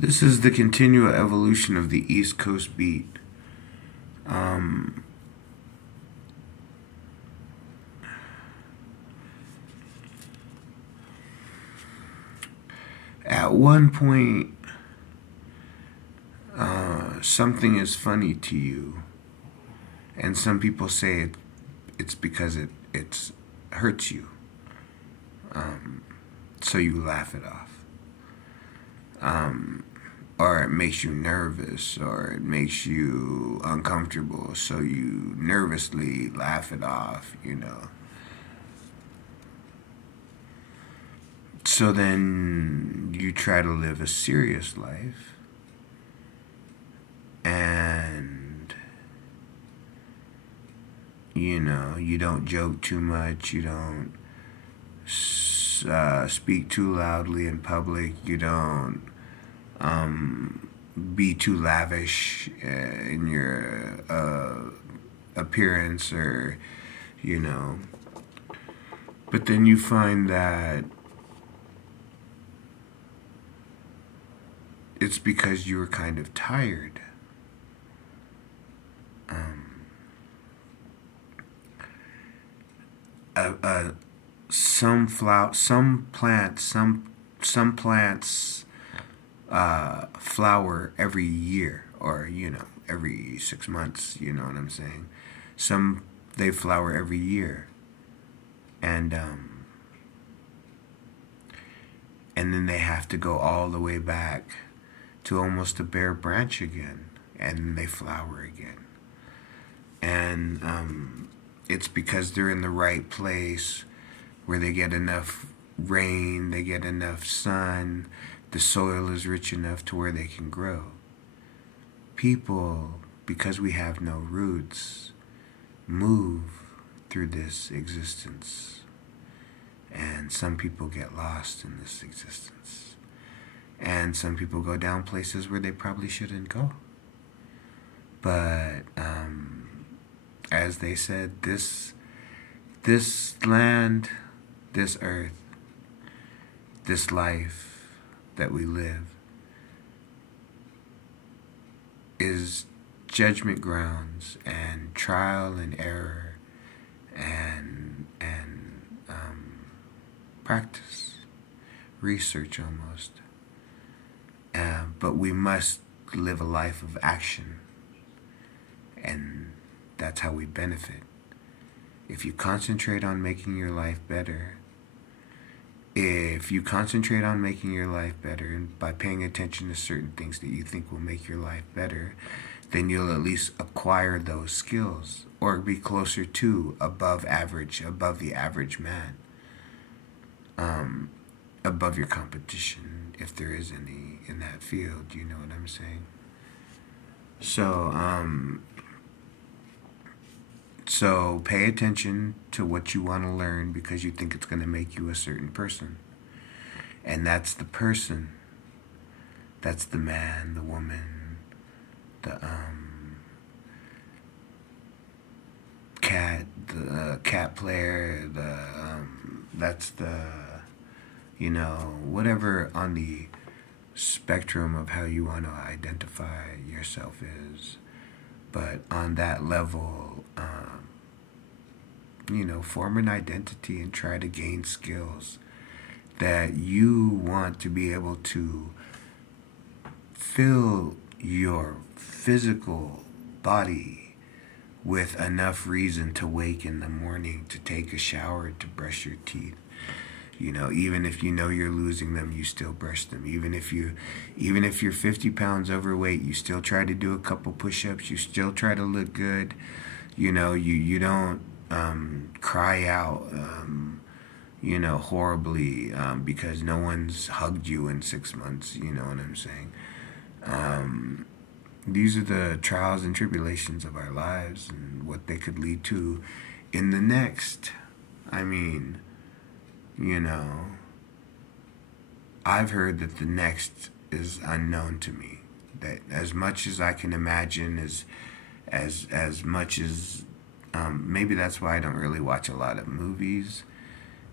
This is the continual evolution of the East Coast beat. At one point, something is funny to you, and some people say it's because it hurts you, so you laugh it off. Or it makes you nervous, or it makes you uncomfortable, so you nervously laugh it off, So then you try to live a serious life, and, you don't joke too much, you don't speak too loudly in public, you don't be too lavish in your appearance, or but then you find that it's because you were kind of tired. Some plants flower every year, or every 6 months. You know what I'm saying? Some they flower every year, and then they have to go all the way back to almost a bare branch again, and then they flower again. And it's because they're in the right place where they get enough rain, they get enough sun, the soil is rich enough to where they can grow. People, because we have no roots, move through this existence. And some people get lost in this existence. And some people go down places where they probably shouldn't go. But as they said, this land, this earth, this life that we live is judgment grounds and trial and error and practice, research almost. But we must live a life of action, and that's how we benefit. If you concentrate on making your life better, by paying attention to certain things that you think will make your life better, then you'll at least acquire those skills, or be closer to above the average man, above your competition, if there is any in that field. You know what I'm saying? So pay attention to what you want to learn, because you think it's going to make you a certain person. And that's the person. That's the man, the woman, the cat player, that's the, whatever on the spectrum of how you want to identify yourself is. But on that level, form an identity and try to gain skills that you want to be able to fill your physical body with enough reason to wake in the morning, to take a shower, to brush your teeth. Even if you're losing them, you still brush them. Even if you're 50 pounds overweight, you still try to do a couple push-ups. You still try to look good. You don't cry out, horribly, because no one's hugged you in 6 months. You know what I'm saying? These are the trials and tribulations of our lives, and what they could lead to in the next. I've heard that the next is unknown to me. That as much as I can imagine, as much as maybe that's why I don't really watch a lot of movies,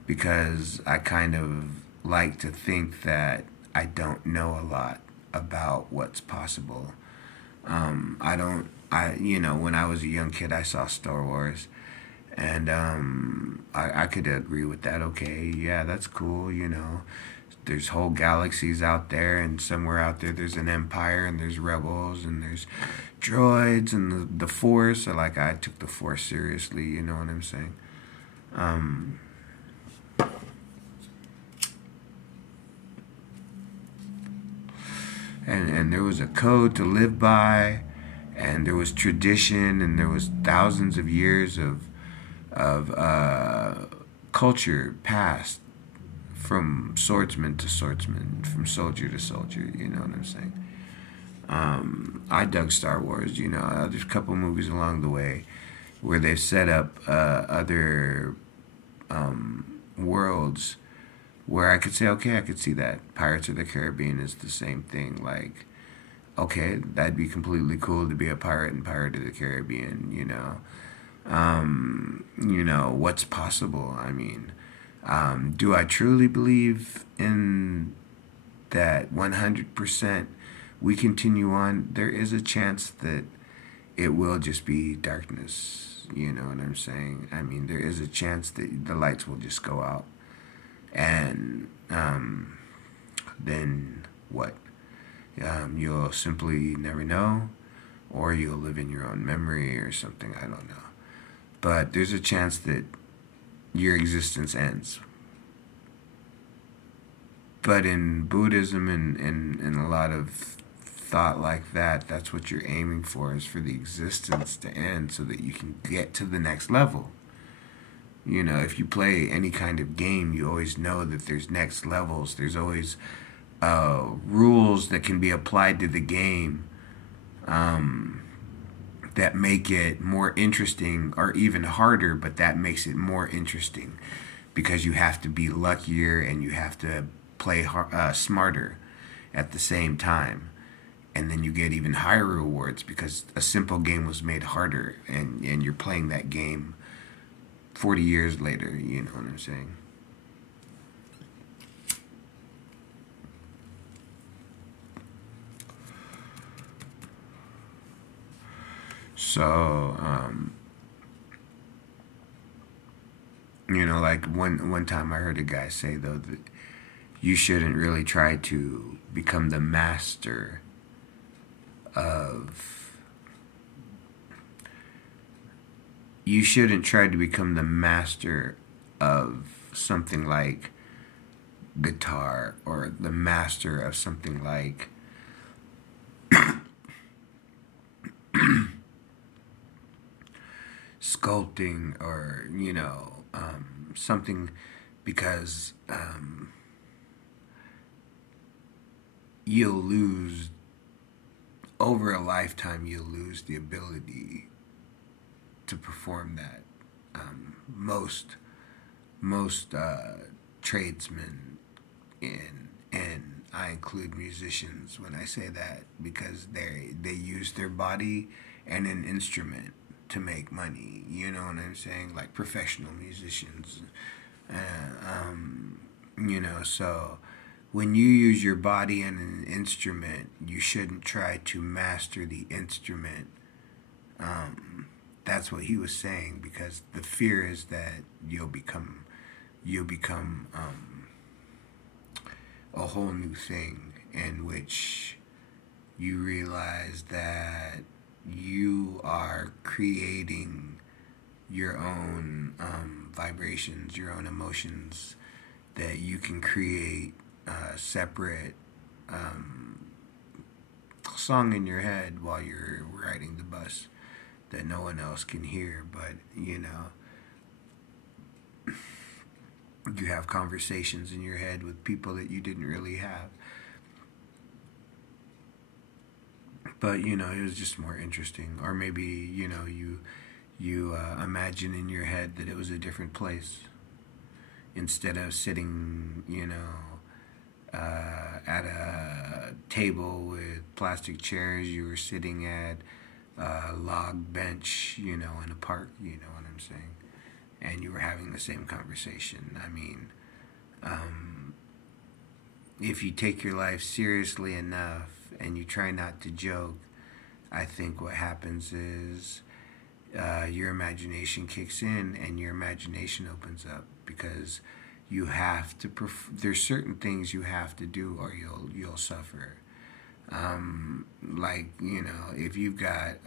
because I kind of like to think that I don't know a lot about what's possible. I don't. When I was a young kid, I saw Star Wars, and I could agree with that. Okay, yeah, that's cool. There's whole galaxies out there, and somewhere out there there's an empire, and there's rebels, and there's droids, and the Force. So, like, I took the Force seriously. You know what I'm saying? Um, and there was a code to live by, and there was tradition, and there was thousands of years of culture passed from swordsman to swordsman, from soldier to soldier. You know what I'm saying? I dug Star Wars. There's a couple movies along the way where they've set up other worlds where I could say, okay, I could see that. Pirates of the Caribbean is the same thing. Like, okay, that'd be completely cool to be a pirate in Pirate of the Caribbean. What's possible? I mean, do I truly believe in that 100%? We continue on. There is a chance that it will just be darkness. You know what I'm saying? I mean, there is a chance that the lights will just go out. And then what? You'll simply never know, or you'll live in your own memory or something. I don't know. But there's a chance that your existence ends. But in Buddhism and a lot of thought like that, that's what you're aiming for, is for the existence to end so that you can get to the next level. If you play any kind of game, you always know that there's next levels. There's always rules that can be applied to the game that make it more interesting, or even harder, but that makes it more interesting because you have to be luckier and you have to play smarter at the same time. And then you get even higher rewards because a simple game was made harder, and you're playing that game 40 years later. You know what I'm saying? So, like one time I heard a guy say, though, that you shouldn't really try to become the master of... You shouldn't try to become the master of something like guitar, or the master of something like sculpting, or something, because you'll lose, over a lifetime, you'll lose the ability to perform that. Most tradesmen, and I include musicians when I say that, because they use their body and an instrument to make money. You know what I'm saying? Like professional musicians. So when you use your body and an instrument, you shouldn't try to master the instrument. That's what he was saying, because the fear is that you'll become a whole new thing, in which you realize that you are creating your own vibrations, your own emotions, that you can create a separate song in your head while you're riding the bus that no one else can hear. But you have conversations in your head with people that you didn't really have. But it was just more interesting. Or maybe you imagine in your head that it was a different place, instead of sitting at a table with plastic chairs. You were sitting at a log bench, in a park. You know what I'm saying? And you were having the same conversation. I mean, if you take your life seriously enough, and you try not to joke, I think what happens is your imagination kicks in and your imagination opens up, because you have to there's certain things you have to do or you'll suffer. Like, if you've got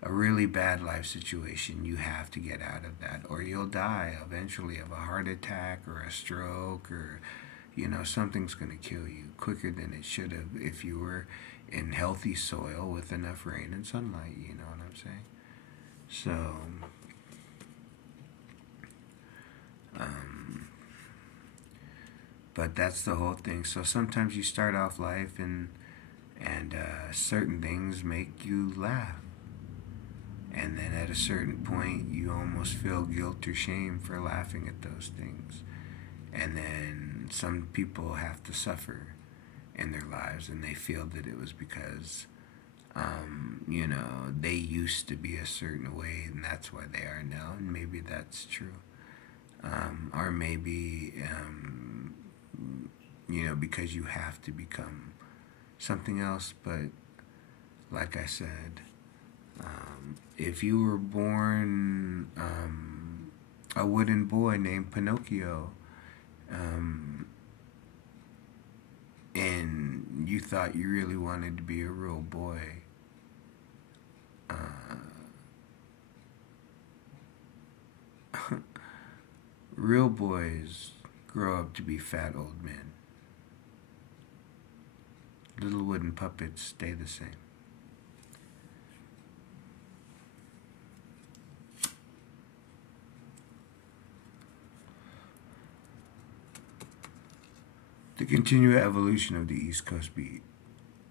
a really bad life situation, you have to get out of that, or you'll die eventually of a heart attack or a stroke, or something's going to kill you quicker than it should have if you were in healthy soil with enough rain and sunlight. You know what I'm saying? So, but that's the whole thing. So sometimes you start off life and certain things make you laugh, and then at a certain point you almost feel guilt or shame for laughing at those things. And then some people have to suffer in their lives, and they feel that it was because they used to be a certain way, and that's why they are now. And maybe that's true. Or maybe, because you have to become something else. But like I said, if you were born a wooden boy named Pinocchio, and you thought you really wanted to be a real boy, real boys grow up to be fat old men. Little wooden puppets stay the same. The continued evolution of the East Coast beat.